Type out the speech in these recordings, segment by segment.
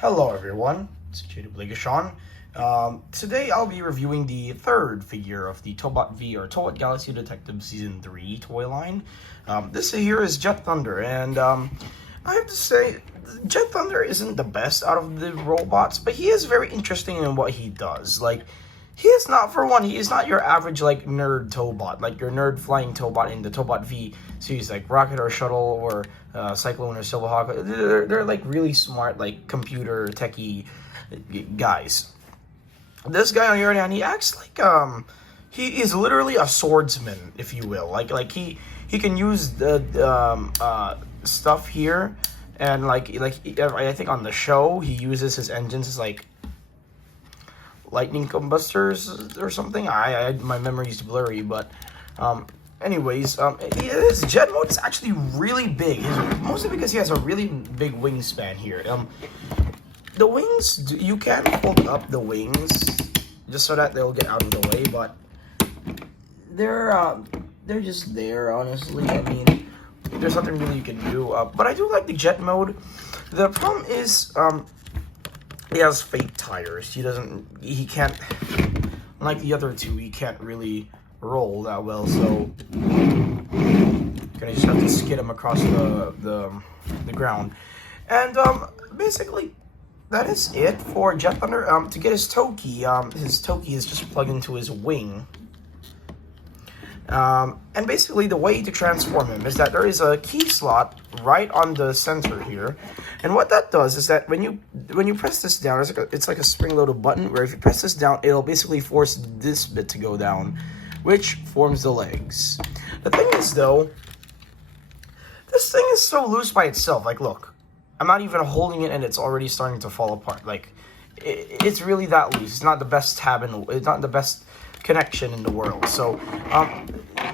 Hello everyone, it's Jade Today I'll be reviewing the third figure of the Tobot V or Tobot Galaxy Detective Season 3 toy line. This here is Jet Thunder, and I have to say, Jet Thunder isn't the best out of the robots, but he is very interesting in what he does. Like, he is not, for one, he is not your average, like, nerd Tobot, like your nerd flying Tobot in the Tobot V series, like Rocket or Shuttle or Cyclone or Silverhawk. They're like really smart, like computer techie guys. This guy on your hand, he acts like he is literally a swordsman, if you will. Like he can use the stuff here, and like I think on the show he uses his engines as like lightning combustors or something. My memory's blurry, but anyways, his jet mode is actually really big, mostly because he has a really big wingspan here. The wings, you can hold up the wings just so that they'll get out of the way, but they're just there, honestly. I mean, there's nothing really you can do. But I do like the jet mode. The problem is, he has fake tires. He can't, like the other two, he can't really roll that well, so gonna just have to skid him across the ground. And basically that is it for Jet Thunder. To get his Toki is just plugged into his wing. And basically the way to transform him is that there is a key slot right on the center here, and what that does is that when you press this down, it's like a spring-loaded button where if you press this down, it'll basically force this bit to go down, which forms the legs. The thing is, though, this thing is so loose by itself. Like, look, I'm not even holding it and it's already starting to fall apart. Like, it's really that loose. It's not the best it's not the best connection in the world. So,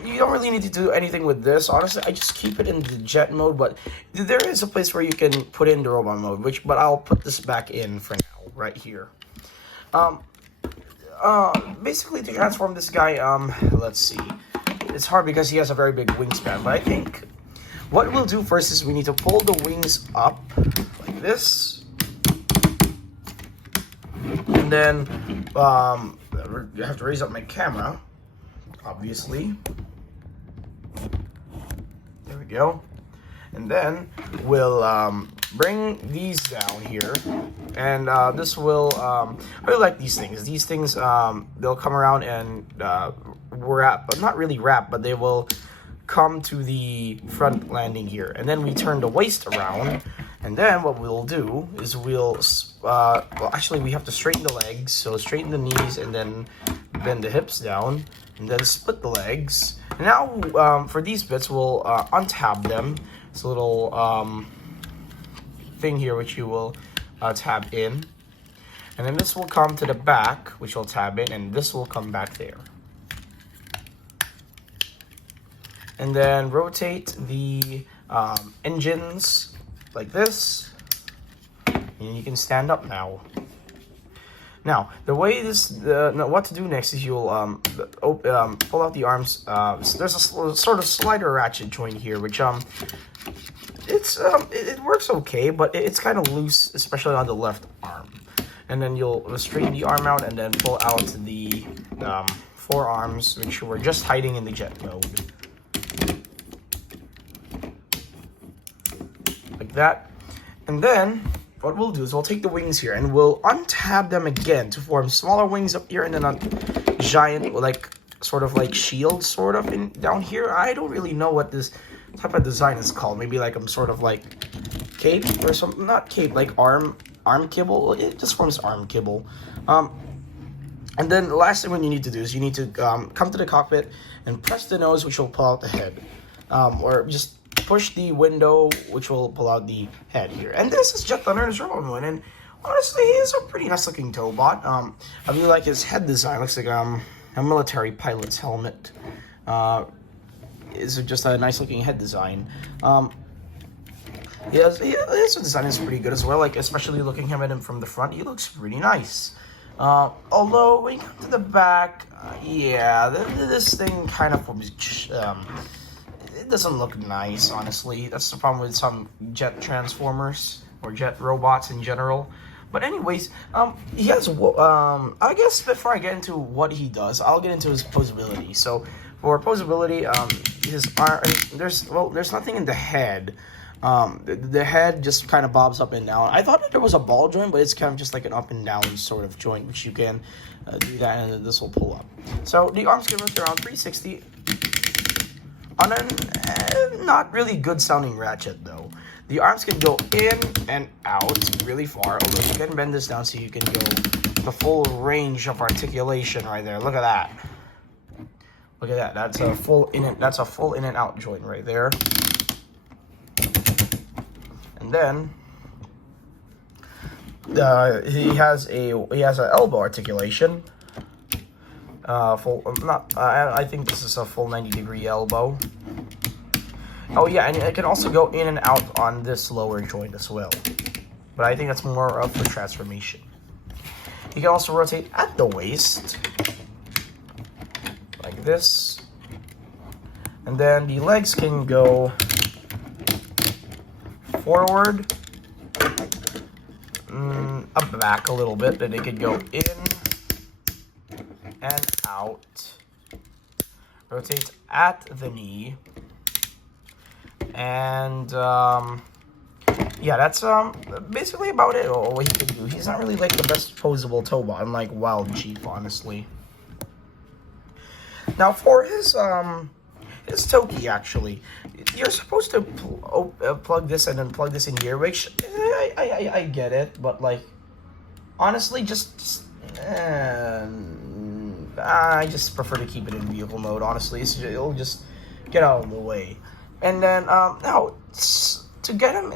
you don't really need to do anything with this. Honestly, I just keep it in the jet mode, but there is a place where you can put in the robot mode, but I'll put this back in for now, right here. Basically to transform this guy, let's see. It's hard because he has a very big wingspan, but I think what we'll do first is we need to pull the wings up like this. And then, I have to raise up my camera, obviously. There we go. And then we'll bring these down here, and this will I really like these things. These things they'll come around and wrap, but not really wrap, but they will come to the front landing here, and then we turn the waist around, and then what we'll do is well, actually we have to straighten the legs, so straighten the knees and then bend the hips down and then split the legs. And now for these bits we'll untab them. It's a little thing here which you will tab in, and then this will come to the back, which will tab in, and this will come back there. And then rotate the engines like this, and you can stand up now. Now, the way what to do next is you'll pull out the arms. There's a sort of slider ratchet joint here, which it works okay, but it's kind of loose, especially on the left arm. And then you'll straighten the arm out and then pull out the forearms, which were just hiding in the jet mode. Like that. And then what we'll do is we'll take the wings here and we'll untab them again to form smaller wings up here, and then a giant, like, sort of like shield sort of down here. I don't really know what this type of design is called. Maybe like sort of like cape or something. Not cape, like arm kibble. It just forms arm kibble. And then the last thing what you need to do is you need to come to the cockpit and press the nose, which will pull out the head, or just push the window, which will pull out the head here. And this is Jet Thunder's robot mode, and honestly, he is a pretty nice looking Tobot. I really like his head design. Looks like a military pilot's helmet. It's just a nice looking head design. His design is pretty good as well. Like, especially looking at him from the front, he looks pretty nice. Although when you come to the back, yeah, this thing kind of it doesn't look nice, honestly. That's the problem with some jet transformers or jet robots in general. But anyways, he has, I guess before I get into what he does, I'll get into his posability. So, for posability, his arm, there's nothing in the head. The head just kind of bobs up and down. I thought that there was a ball joint, but it's kind of just like an up and down sort of joint, which you can do that, and then this will pull up. So, the arms can rotate around 360 on a not really good sounding ratchet, though. The arms can go in and out really far, although you can bend this down so you can go the full range of articulation right there. Look at that. Look at that. That's a full in and out joint right there. And then he has an elbow articulation. I think this is a full 90-degree elbow. Oh yeah, and it can also go in and out on this lower joint as well. But I think that's more of a transformation. You can also rotate at the waist, like this. And then the legs can go forward, up back a little bit. Then they could go in and out. Rotate at the knee. And yeah, that's basically about it. What he can do. He's not really like the best posable Tobot, unlike Wild Chief, honestly. Now for his Toki, actually, you're supposed to plug this and then plug this in here, which I get it, but like honestly, I just prefer to keep it in vehicle mode. Honestly, it'll just get out of the way. And then now to get it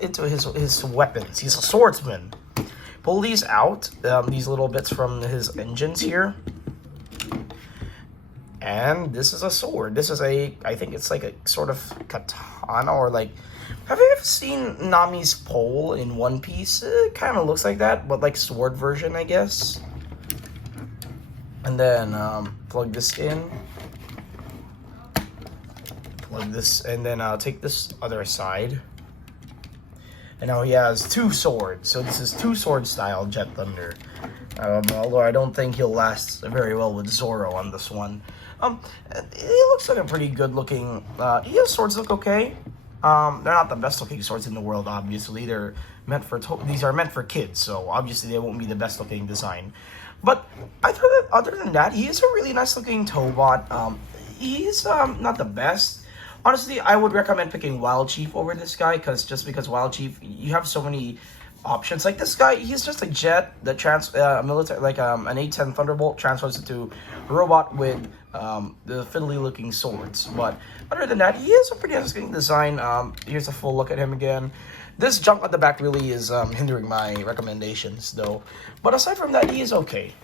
into his weapons, he's a swordsman. Pull these out, these little bits from his engines here, and this is a sword. This is I think it's like a sort of katana, or like, have you ever seen Nami's pole in One Piece? It kind of looks like that, but like sword version, I guess. And then plug this in. Plug this, and then I'll take this other side. And now he has two swords. So this is two sword style Jet Thunder. Although I don't think he'll last very well with Zoro on this one. He looks like a pretty good looking. His swords look okay. They're not the best looking swords in the world, obviously. They're meant for these are meant for kids, so obviously they won't be the best looking design. But other than that, he is a really nice looking Tobot. He's not the best. Honestly, I would recommend picking Wild Chief over this guy, because Wild Chief, you have so many options. Like this guy, he's just a jet that military, like an A-10 Thunderbolt transforms into a robot with the fiddly looking swords. But other than that, he is a pretty interesting design. Here's a full look at him again. This junk at the back really is hindering my recommendations, though. But aside from that, he is okay.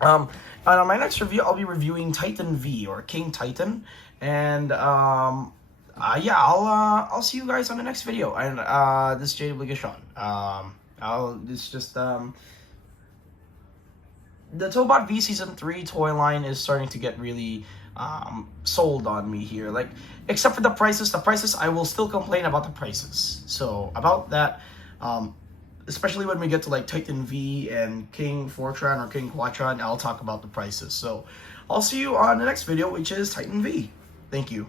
And on my next review, I'll be reviewing Titan V, or King Titan. And yeah, I'll see you guys on the next video. And this is Jade Obligation. It's just the Tobot V Season 3 toy line is starting to get really sold on me here. Like, except for the prices. I will still complain about the prices. So about that, especially when we get to like Titan V and King Fortran or King Quatron, I'll talk about the prices. So I'll see you on the next video, which is Titan V. Thank you.